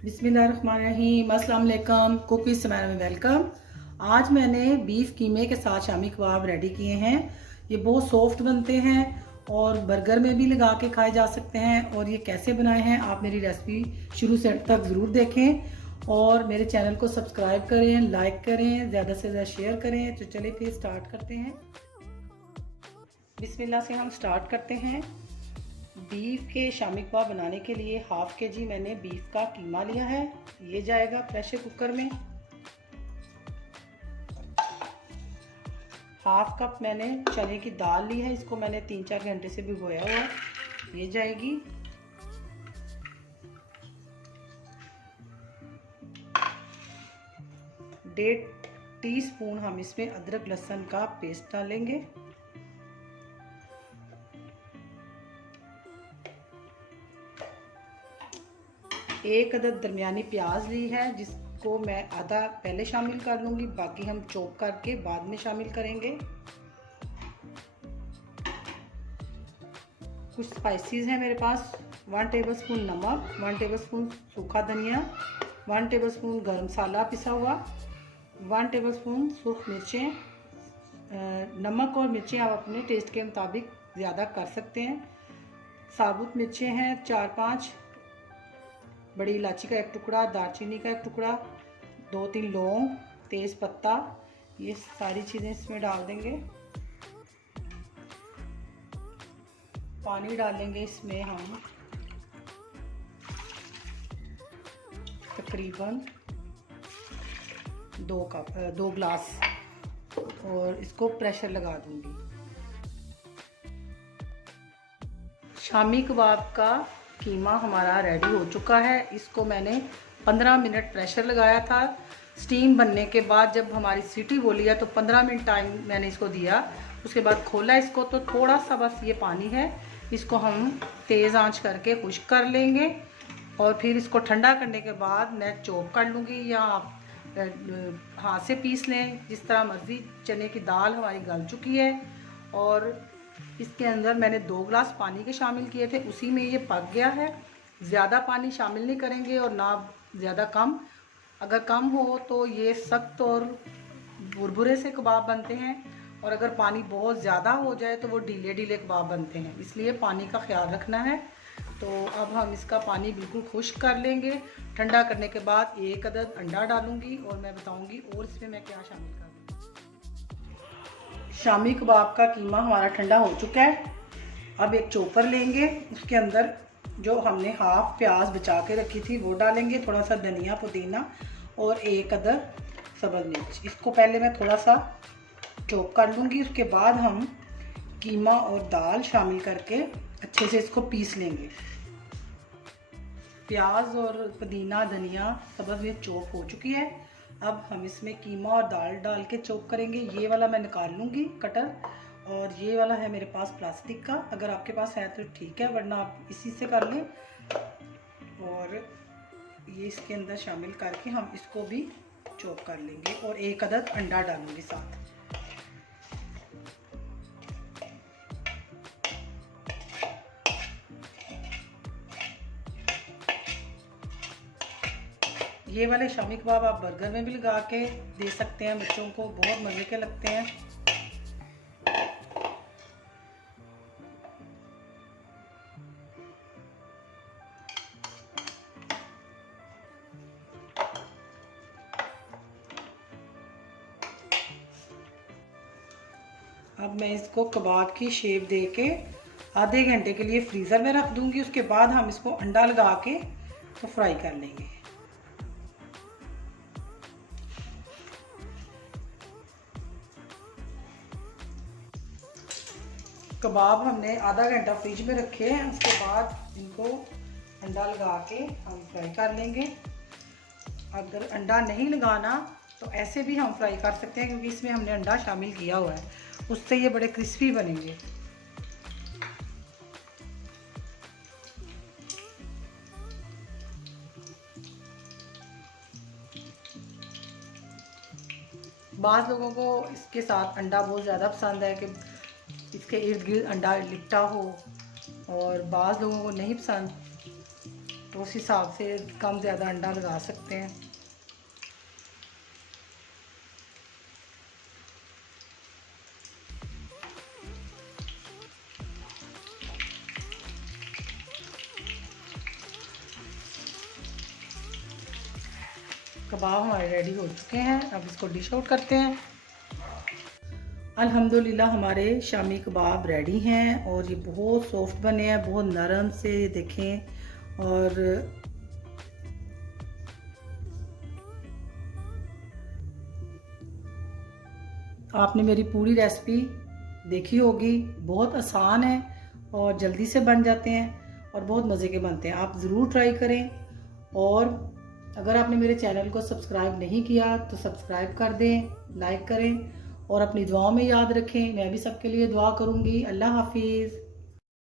बिस्मिल्लाहिर्रहमानिर्रहीम, अस्सलाम वालेकुम। कुकिंग समारा में वेलकम। आज मैंने बीफ कीमे के साथ शामी कबाब रेडी किए हैं। ये बहुत सॉफ्ट बनते हैं और बर्गर में भी लगा के खाए जा सकते हैं। और ये कैसे बनाए हैं आप मेरी रेसिपी शुरू से अंत तक ज़रूर देखें और मेरे चैनल को सब्सक्राइब करें, लाइक करें, ज़्यादा से ज़्यादा शेयर करें। तो चलिए फिर स्टार्ट करते हैं। बिस्मिल्लाह से हम स्टार्ट करते हैं। बीफ के शामी कबाब बनाने के लिए हाफ़ के जी मैंने बीफ का कीमा लिया है। ये जाएगा प्रेशर कुकर में। हाफ कप मैंने चने की दाल ली है, इसको मैंने 3-4 घंटे से भिगोया हुआ है। ये जाएगी। डेढ़ टीस्पून हम इसमें अदरक लहसुन का पेस्ट डालेंगे। एक अदद दरमियानी प्याज ली है, जिसको मैं आधा पहले शामिल कर लूँगी, बाकी हम चॉप करके बाद में शामिल करेंगे। कुछ स्पाइसेस हैं मेरे पास। 1 टेबलस्पून नमक, 1 टेबलस्पून सूखा धनिया, 1 टेबलस्पून गरम मसाला पिसा हुआ, 1 टेबलस्पून सूख मिर्चें। नमक और मिर्चें आप अपने टेस्ट के मुताबिक ज़्यादा कर सकते हैं। साबुत मिर्चें हैं 4-5, बड़ी इलायची का 1 टुकड़ा, दालचीनी का 1 टुकड़ा, 2-3 लौंग, तेज़ पत्ता। ये सारी चीज़ें इसमें डाल देंगे। पानी डालेंगे इसमें हम तकरीबन 2 गिलास और इसको प्रेशर लगा दूंगी। शामी कबाब का कीमा हमारा रेडी हो चुका है। इसको मैंने 15 मिनट प्रेशर लगाया था। स्टीम बनने के बाद जब हमारी सीटी बोली है तो 15 मिनट टाइम मैंने इसको दिया। उसके बाद खोला इसको तो थोड़ा सा बस ये पानी है, इसको हम तेज़ आंच करके खुश्क कर लेंगे और फिर इसको ठंडा करने के बाद मैं चॉप कर लूँगी या आप हाथ से पीस लें, जिस तरह मर्ज़ी। चने की दाल हमारी गल चुकी है और इसके अंदर मैंने 2 गिलास पानी के शामिल किए थे, उसी में ये पक गया है। ज़्यादा पानी शामिल नहीं करेंगे और ना ज़्यादा कम। अगर कम हो तो ये सख्त और भुरभुरे से कबाब बनते हैं और अगर पानी बहुत ज़्यादा हो जाए तो वो ढीले ढीले कबाब बनते हैं, इसलिए पानी का ख्याल रखना है। तो अब हम इसका पानी बिल्कुल खुश्क कर लेंगे। ठंडा करने के बाद 1 अदद अंडा डालूंगी और मैं बताऊंगी और इसमें मैं क्या शामिल करूँगी। शामी कबाब का कीमा हमारा ठंडा हो चुका है। अब एक चॉपर लेंगे, उसके अंदर जो हमने हाफ प्याज बचा के रखी थी वो डालेंगे, थोड़ा सा धनिया पुदीना और 1 अदद सब्ज़ मिर्च। इसको पहले मैं थोड़ा सा चॉप कर लूँगी। उसके बाद हम कीमा और दाल शामिल करके अच्छे से इसको पीस लेंगे। प्याज और पुदीना धनिया सब्ज़ मिर्च चॉप हो चुकी है। अब हम इसमें कीमा और दाल डाल के चॉप करेंगे। ये वाला मैं निकाल लूँगी कटर, और ये वाला है मेरे पास प्लास्टिक का। अगर आपके पास है तो ठीक है, वरना आप इसी से कर लें। और ये इसके अंदर शामिल करके हम इसको भी चॉप कर लेंगे और 1 अदद अंडा डालूँगी साथ। ये वाले शामी कबाब आप बर्गर में भी लगा के दे सकते हैं बच्चों को, बहुत मज़े के लगते हैं। अब मैं इसको कबाब की शेप दे के आधे घंटे के लिए फ्रीज़र में रख दूंगी। उसके बाद हम इसको अंडा लगा के तो फ्राई कर लेंगे। कबाब हमने आधा घंटा फ्रिज में रखे हैं, उसके बाद इनको अंडा लगा के हम फ्राई कर लेंगे। अगर अंडा नहीं लगाना तो ऐसे भी हम फ्राई कर सकते हैं, क्योंकि इसमें हमने अंडा शामिल किया हुआ है, उससे ये बड़े क्रिस्पी बनेंगे। बाज़ लोगों को इसके साथ अंडा बहुत ज़्यादा पसंद है कि इसके इर्द गिर्द अंडा लिपटा हो, और बाज़ लोगों को नहीं पसंद। तो उस हिसाब से कम ज़्यादा अंडा लगा सकते हैं। कबाब हमारे रेडी हो चुके हैं, अब इसको डिश आउट करते हैं। अल्हम्दुलिल्लाह हमारे शामी कबाब रेडी हैं और ये बहुत सॉफ्ट बने हैं, बहुत नरम से, देखें। और आपने मेरी पूरी रेसिपी देखी होगी, बहुत आसान है और जल्दी से बन जाते हैं और बहुत मज़े के बनते हैं। आप ज़रूर ट्राई करें। और अगर आपने मेरे चैनल को सब्सक्राइब नहीं किया तो सब्सक्राइब कर दें, लाइक करें और अपनी दुआओं में याद रखें। मैं भी सबके लिए दुआ करूँगी। अल्लाह हाफिज़।